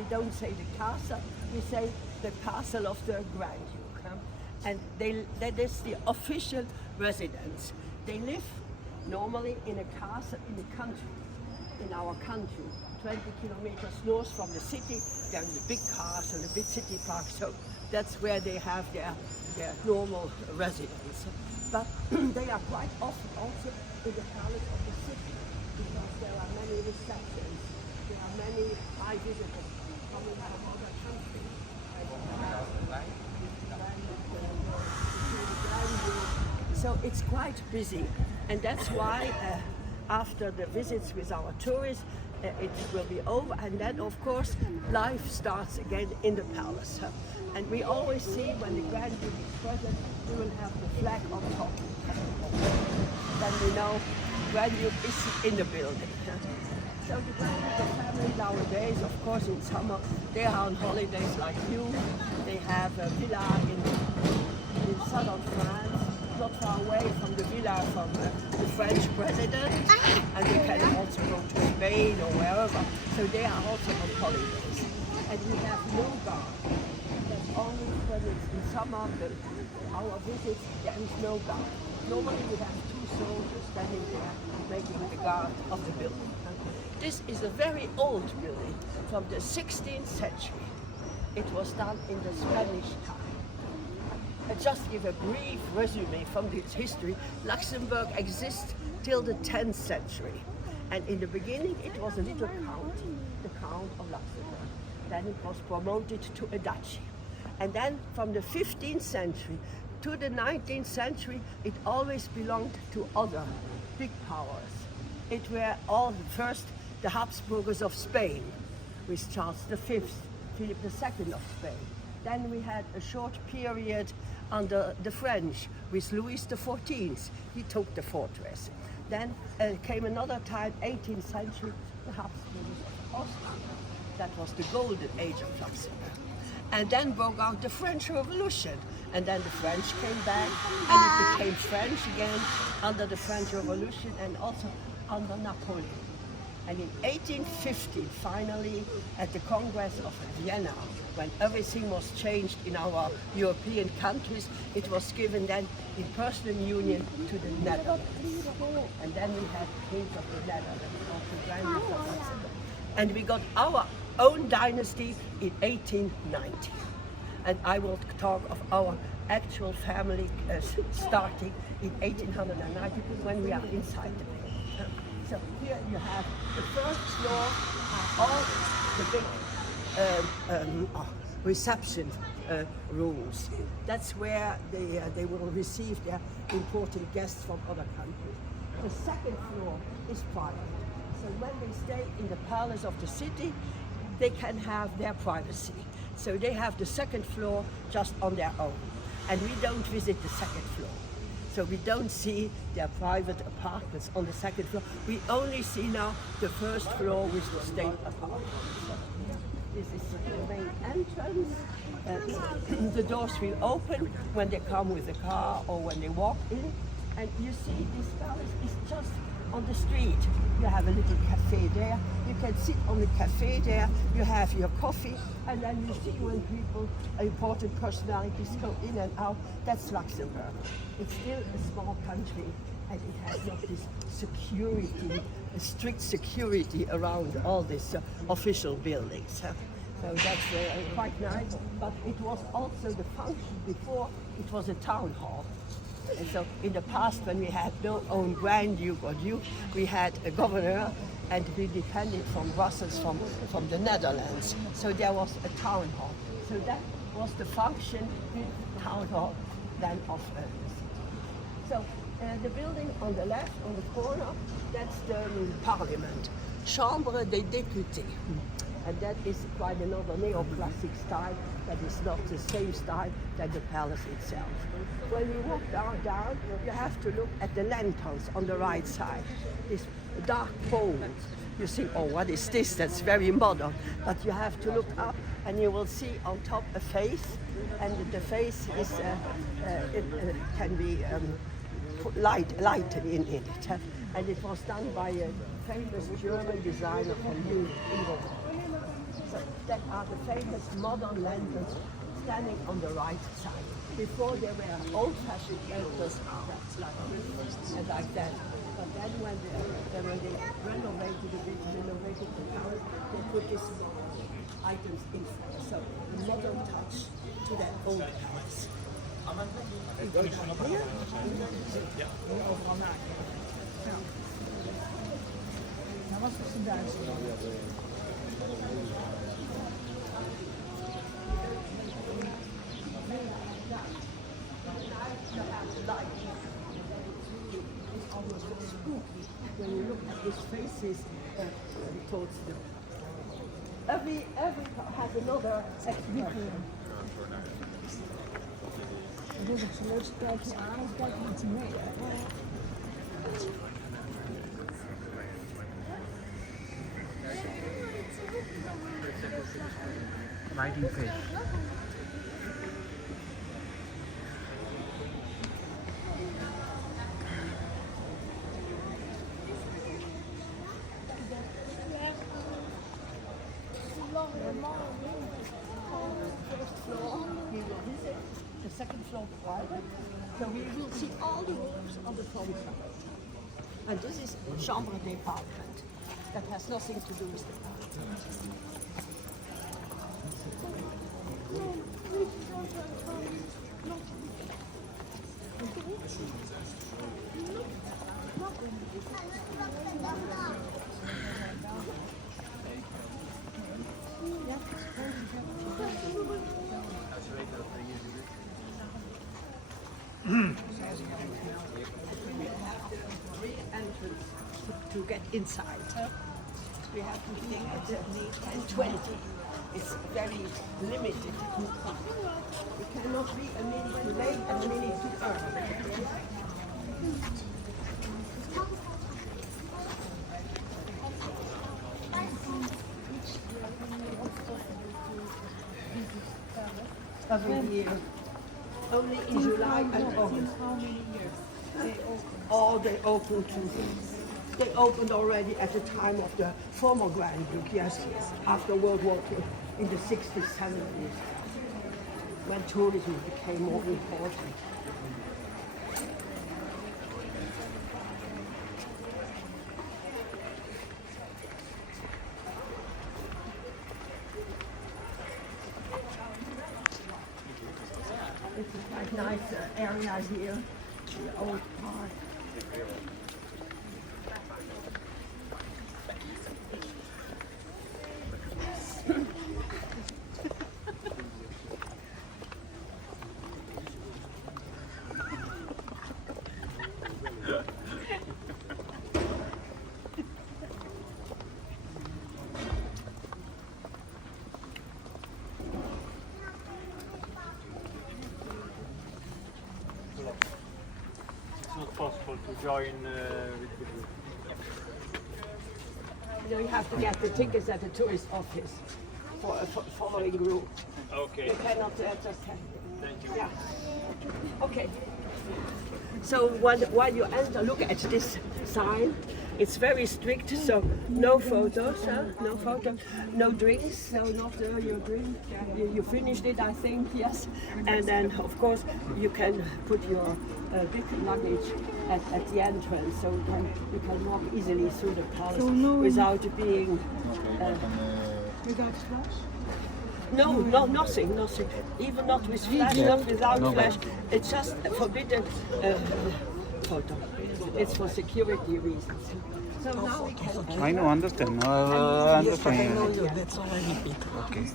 we don't say the castle, we say the castle of the Grand Duke. And that is the official residence. They live normally in a castle in the country, in our country, 20 kilometers north from the city. There's a big castle, a big city park, so that's where they have their normal residence. But they are quite often also in the palace of the city, because there are many receptions, there are many high visitors coming from other countries. So it's quite busy, and that's why after the visits with our tourists, it will be over, and then of course life starts again in the palace. And we always see when the Grand Duke is present, we will have the flag on top. Then we know Grand Duke is in the building. So the Grand Ducal family nowadays, of course in summer, they are on holidays like you. They have a villa in southern France, not far away from the villa from the French president, and they can also go to Spain or wherever. So they are also on holidays. And we have no guard. That's only when it's in summer, our visits, there is no guard. Normally we have 2 soldiers standing there making the guard of the building. This is a very old building from the 16th century. It was done in the Spanish time. I just give a brief resume from its history. Luxembourg exists till the 10th century. And in the beginning, it was a little county, the Count of Luxembourg. Then it was promoted to a duchy. And then from the 15th century to the 19th century, it always belonged to other big powers. It were all first the Habsburgers of Spain, with Charles V, Philip II of Spain. Then we had a short period under the French with Louis XIV. He took the fortress. Then came another time, 18th century, the Habsburgers of Austria. That was the golden age of Luxembourg. And then broke out the French Revolution. And then the French came back, and it became French again under the French Revolution and also under Napoleon. And in 1850, finally, at the Congress of Vienna, when everything was changed in our European countries, it was given then in personal union to the Netherlands. And then we had kings of the Netherlands, of the Grand Ducal Palace. And we got our own dynasty in 1890. And I will talk of our actual family starting in 1890 when we are inside the building. So here you have the first floor are all the big reception rooms. That's where they will receive their important guests from other countries. The second floor is private. So when they stay in the palace of the city, they can have their privacy. So they have the second floor just on their own. And we don't visit the second floor. So we don't see their private apartments on the second floor. We only see now the first floor with the state apartments. This is the main entrance. The doors will open when they come with a car or when they walk in. And you see this palace is just on the street. You have a little cafe there. You can sit on the cafe there. You have your coffee, and then you see when people, important personalities go in and out. That's Luxembourg. It's still a small country, and it has not this security, strict security around all these official buildings. So that's quite nice. But it was also the function before. It was a town hall. And so in the past, when we had no own Grand Duke or Duke, we had a governor, and we depended from Brussels, from the Netherlands. So there was a town hall. So that was the function in the town hall then of the city. So the building on the left, on the corner, that's the parliament, Chambre des députés. And that is quite another neoclassic style that is not the same style than the palace itself. When you walk down, you have to look at the lanterns on the right side. These dark poles. You think, oh, what is this? That's very modern. But you have to look up, and you will see on top a face, and the face is it can be lighted in it. And it was done by a famous German designer from Munich. So that are the famous modern lanterns standing on the right side. Before there were old-fashioned lanterns that's like this and like that. But then when they renovated the house, they put these items inside. So a modern touch to that old house. Nou, wat is in Duitsland? It's almost spooky when you look at his faces towards them. Every has another exhibition. Dit is het leukste kijkje aan, of kijk je iets mee. Fighting fish. The second floor private, so we will see all the rooms on the front side. And this is chambre d'appartement. That has nothing to do with the apartment. Entrance to get inside. We have to be at 10:20. It's very limited. We cannot be a minute too late and a minute too early. Every year. Only in July and August. How many years? They opened too. They opened already at the time of the former Grand Duke, yes, after World War II, in the 60s, 70s, when tourism became more important. It's a quite nice area here, the old park. It's not possible to join with the group. You have to get the tickets at the tourist office for a following group. Okay, You cannot just have. thank you. Yeah. Okay. So while you enter, look at this sign. It's very strict, so no photos, no photo, no drinks, so not your drink. You finished it, I think, yes. And then, of course, you can put your big luggage at the entrance, so you can walk easily through the palace without being. Without flash? No, nothing. Even not with flash, not without flash. It's just a forbidden photo. It's for security reasons. So now we can. I know, understand. Understand. That's already big. Okay.